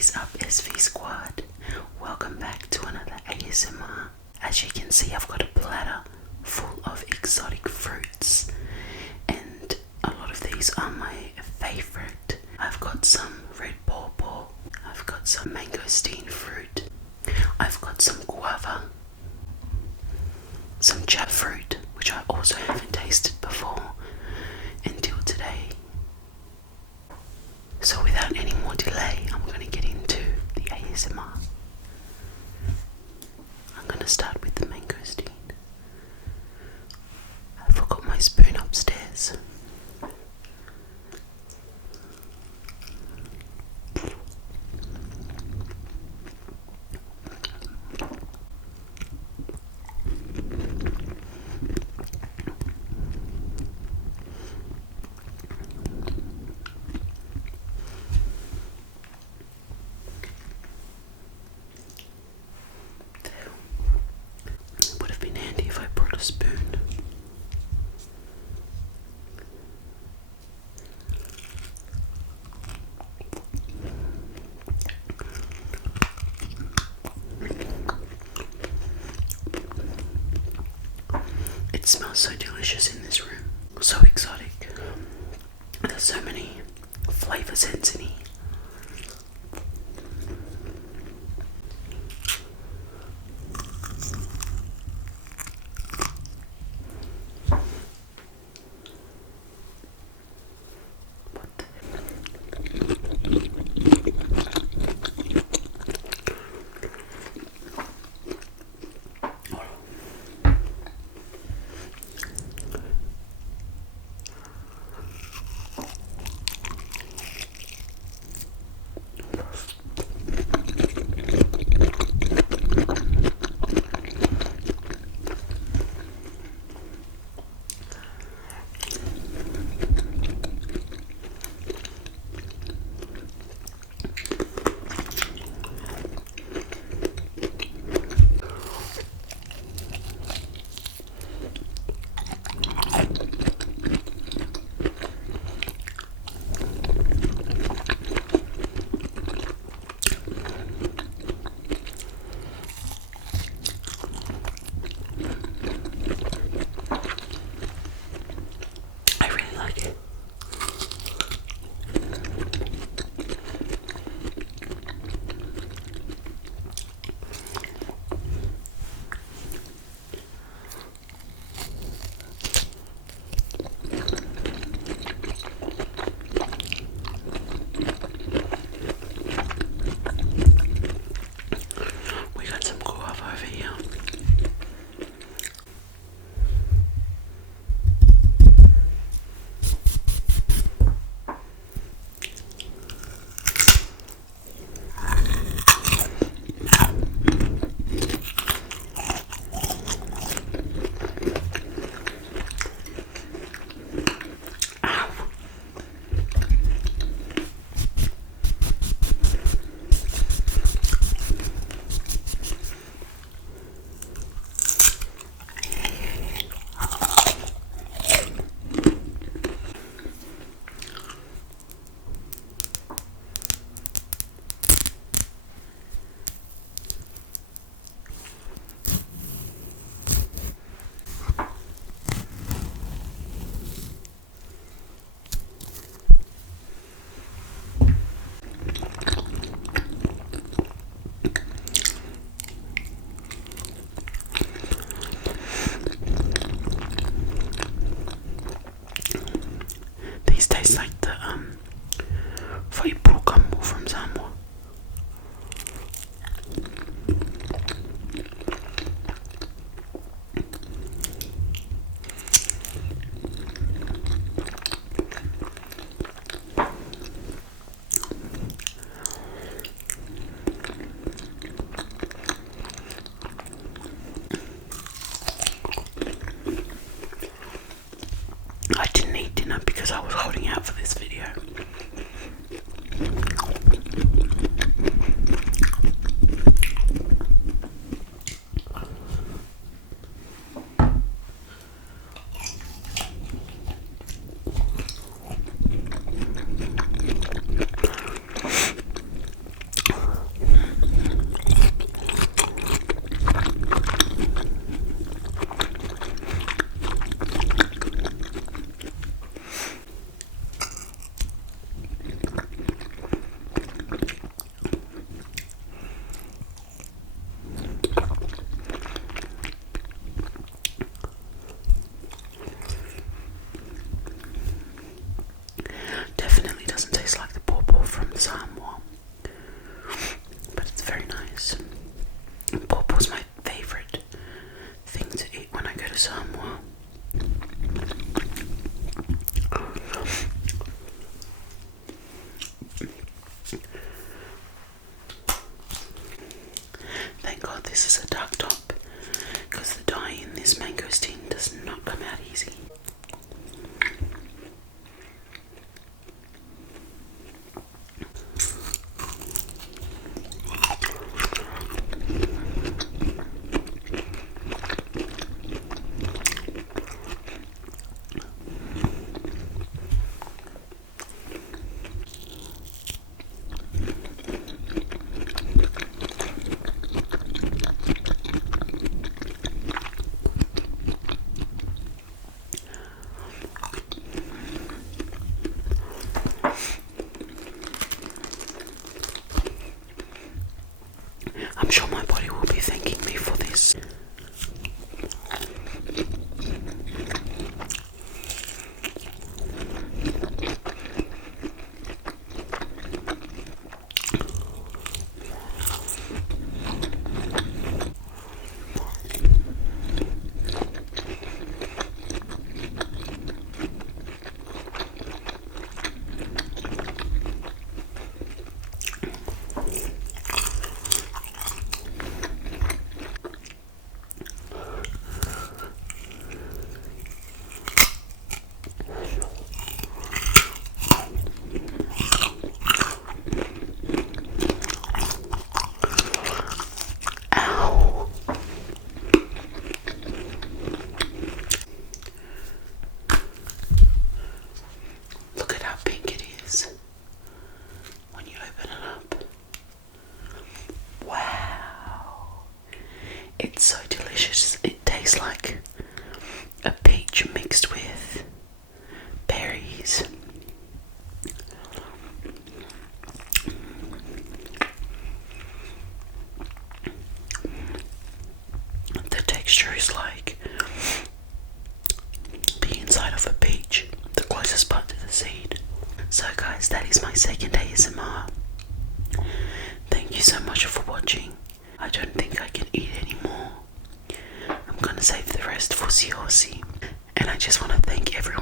is up, SV Squad? Welcome back to another ASMR. As you can see, I've got a platter full of exotic fruits, and a lot of these are my favorite. I've got some red pawpaw, I've got some mangosteen fruit, I've got some guava, some jackfruit, which I also haven't tasted before until today. So without any more delay, I'm going to get into the ASMR. I'm going to start with the mangosteen. I forgot my spoon upstairs. Would have been handy if I brought a spoon. It smells so delicious in this room, so exotic. There's so many flavors in here. These taste like the YAYYYYY from Samoa. I didn't eat dinner because I was holding out for this video. I'm sure my body will be thanking me for this. Look at how pink it is when you open it up. Wow. It's so delicious. It tastes like a peach mixed with berries. The texture is like the inside of a peach, the closest part to the seed. So guys, that is my second ASMR. Thank you so much for watching. I don't think I can eat anymore. I'm gonna save the rest for Siaosi. And I just want to thank everyone